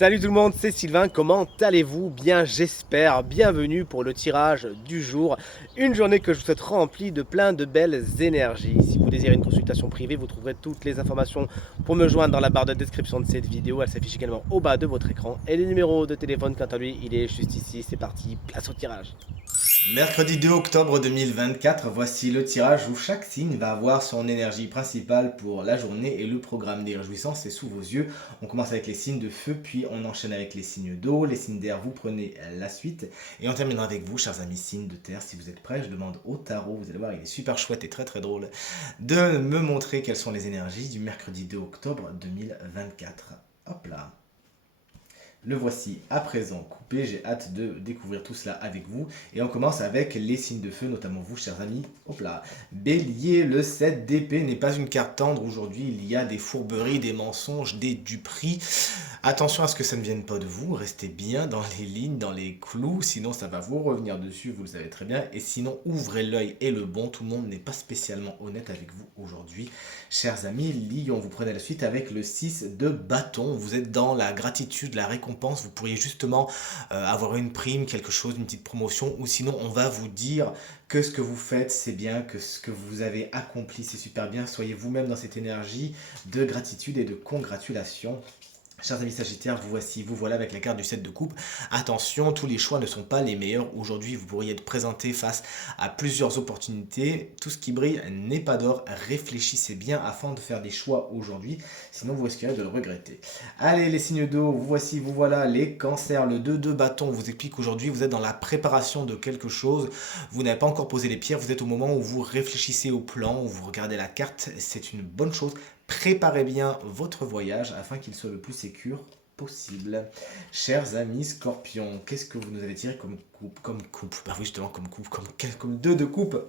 Salut tout le monde, c'est Sylvain, comment allez-vous? Bien j'espère, bienvenue pour le tirage du jour, une journée que je vous souhaite remplie de plein de belles énergies. Si vous désirez une consultation privée, vous trouverez toutes les informations pour me joindre dans la barre de description de cette vidéo, elle s'affiche également au bas de votre écran. Et le numéro de téléphone, quant à lui, il est juste ici, c'est parti, place au tirage. Mercredi 2 octobre 2024, voici le tirage où chaque signe va avoir son énergie principale pour la journée et le programme des réjouissances est sous vos yeux. On commence avec les signes de feu, puis on enchaîne avec les signes d'eau, les signes d'air, vous prenez la suite et on terminera avec vous, chers amis signes de terre. Si vous êtes prêts, je demande au tarot, vous allez voir, il est super chouette et très très drôle, de me montrer quelles sont les énergies du mercredi 2 octobre 2024. Hop là. Le voici à présent coupé, j'ai hâte de découvrir tout cela avec vous. Et on commence avec les signes de feu, notamment vous, chers amis. Hop là. Bélier, le 7 d'épée n'est pas une carte tendre aujourd'hui. Il y a des fourberies, des mensonges, des duperies. Attention à ce que ça ne vienne pas de vous. Restez bien dans les lignes, dans les clous. Sinon, ça va vous revenir dessus, vous le savez très bien. Et sinon, ouvrez l'œil et le bon. Tout le monde n'est pas spécialement honnête avec vous aujourd'hui. Chers amis, Lion, vous prenez la suite avec le 6 de bâton. Vous êtes dans la gratitude, la récompense. Vous pourriez justement avoir une prime, quelque chose, une petite promotion. Ou sinon, on va vous dire que ce que vous faites, c'est bien, que ce que vous avez accompli, c'est super bien. Soyez vous-même dans cette énergie de gratitude et de congratulation. Chers amis Sagittaires, vous voici, vous voilà avec la carte du 7 de coupe. Attention, tous les choix ne sont pas les meilleurs. Aujourd'hui, vous pourriez être présenté face à plusieurs opportunités. Tout ce qui brille n'est pas d'or. Réfléchissez bien afin de faire des choix aujourd'hui. Sinon, vous risquerez de le regretter. Allez, les signes d'eau, vous voici, vous voilà. Les cancers, le 2 de bâton vous explique qu'aujourd'hui, vous êtes dans la préparation de quelque chose. Vous n'avez pas encore posé les pierres. Vous êtes au moment où vous réfléchissez au plan, où vous regardez la carte. C'est une bonne chose. Préparez bien votre voyage afin qu'il soit le plus sécure possible. Chers amis scorpions, qu'est-ce que vous nous avez tiré comme coupe? Bah oui, justement, comme coupe, comme deux de coupe.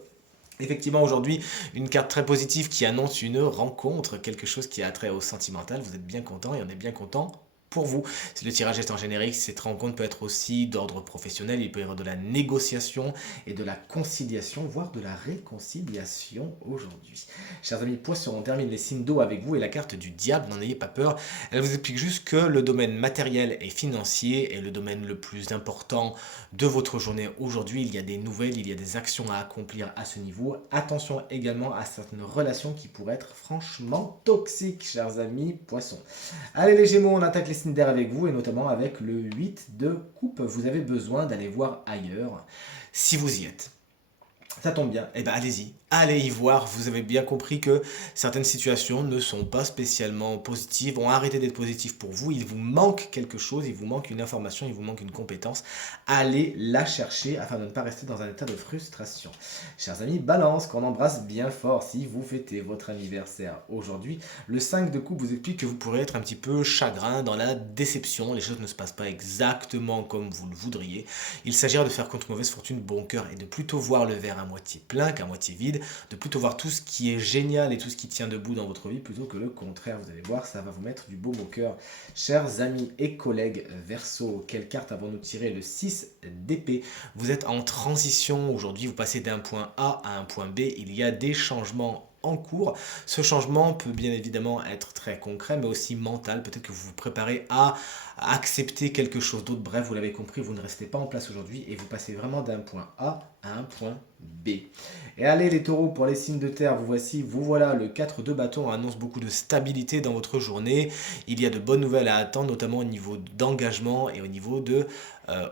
Effectivement, aujourd'hui, une carte très positive qui annonce une rencontre, quelque chose qui a trait au sentimental. Vous êtes bien content et on est bien content pour vous. Si le tirage est en générique, cette rencontre peut être aussi d'ordre professionnel. Il peut y avoir de la négociation et de la conciliation, voire de la réconciliation aujourd'hui. Chers amis poissons, on termine les signes d'eau avec vous et la carte du diable, n'en ayez pas peur. Elle vous explique juste que le domaine matériel et financier est le domaine le plus important de votre journée aujourd'hui. Il y a des nouvelles, il y a des actions à accomplir à ce niveau. Attention également à certaines relations qui pourraient être franchement toxiques, chers amis poissons. Allez les Gémeaux, on attaque les signes d'air avec vous et notamment avec le 8 de coupe. Vous avez besoin d'aller voir ailleurs si vous y êtes. Ça tombe bien, eh ben allez-y, allez y voir, vous avez bien compris que certaines situations ne sont pas spécialement positives, ont arrêté d'être positives pour vous, il vous manque quelque chose, il vous manque une information, il vous manque une compétence, allez la chercher afin de ne pas rester dans un état de frustration. Chers amis, balance, qu'on embrasse bien fort si vous fêtez votre anniversaire aujourd'hui. Le 5 de coupe vous explique que vous pourrez être un petit peu chagrin dans la déception, les choses ne se passent pas exactement comme vous le voudriez. Il s'agira de faire contre mauvaise fortune bon cœur et de plutôt voir le verre à moitié plein qu'à moitié vide, de plutôt voir tout ce qui est génial et tout ce qui tient debout dans votre vie plutôt que le contraire. Vous allez voir, ça va vous mettre du beau au cœur. Chers amis et collègues Verseau, quelle carte avons-nous tiré? Le 6 d'épée. Vous êtes en transition aujourd'hui, vous passez d'un point A à un point B, il y a des changements en cours. Ce changement peut bien évidemment être très concret, mais aussi mental. Peut-être que vous vous préparez à accepter quelque chose d'autre. Bref, vous l'avez compris, vous ne restez pas en place aujourd'hui et vous passez vraiment d'un point A à un point B. Et allez les taureaux, pour les signes de terre, vous voici, vous voilà, le 4 de bâton annonce beaucoup de stabilité dans votre journée. Il y a de bonnes nouvelles à attendre, notamment au niveau d'engagement et au niveau de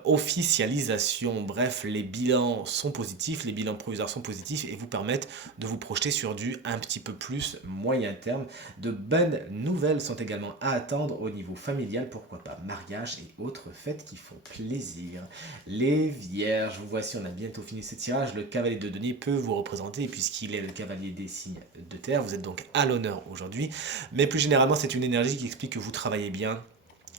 officialisation. Bref, les bilans sont positifs, les bilans provisoires sont positifs et vous permettent de vous projeter sur du un petit peu plus moyen terme. De bonnes nouvelles sont également à attendre au niveau familial, pourquoi pas mariage et autres fêtes qui font plaisir. Les vierges, vous voici, on a bientôt fini ce tirage. Le cavalier de denier peut vous représenter puisqu'il est le cavalier des signes de terre. Vous êtes donc à l'honneur aujourd'hui. Mais plus généralement, c'est une énergie qui explique que vous travaillez bien.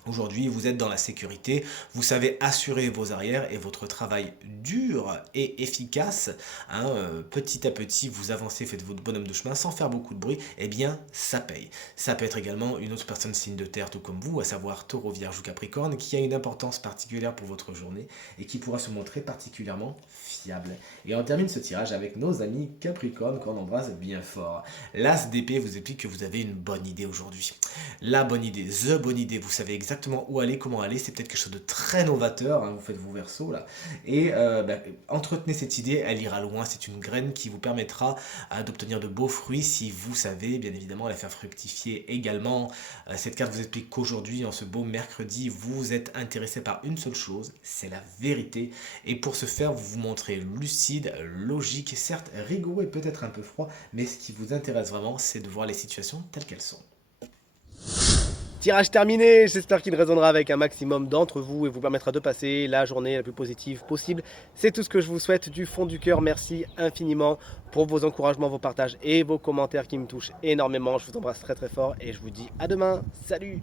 Aujourd'hui, vous êtes dans la sécurité, vous savez assurer vos arrières et votre travail dur et efficace, hein, petit à petit, vous avancez, faites votre bonhomme de chemin sans faire beaucoup de bruit, eh bien, ça paye. Ça peut être également une autre personne signe de terre, tout comme vous, à savoir Taureau, Vierge ou Capricorne, qui a une importance particulière pour votre journée et qui pourra se montrer particulièrement fiable. Et on termine ce tirage avec nos amis Capricorne qu'on embrasse bien fort. L'As d'épée vous explique que vous avez une bonne idée aujourd'hui. La bonne idée, the bonne idée, vous savez exactement exactement où aller, comment aller. C'est peut-être quelque chose de très novateur, hein, vous faites vos versos là. Et entretenez cette idée, elle ira loin. C'est une graine qui vous permettra d'obtenir de beaux fruits si vous savez bien évidemment la faire fructifier également. Cette carte vous explique qu'aujourd'hui, en ce beau mercredi, vous êtes intéressé par une seule chose, c'est la vérité. Et pour ce faire, vous vous montrez lucide, logique, certes rigoureux et peut-être un peu froid, mais ce qui vous intéresse vraiment, c'est de voir les situations telles qu'elles sont. Tirage terminé, j'espère qu'il résonnera avec un maximum d'entre vous et vous permettra de passer la journée la plus positive possible. C'est tout ce que je vous souhaite du fond du cœur. Merci infiniment pour vos encouragements, vos partages et vos commentaires qui me touchent énormément. Je vous embrasse très très fort et je vous dis à demain. Salut!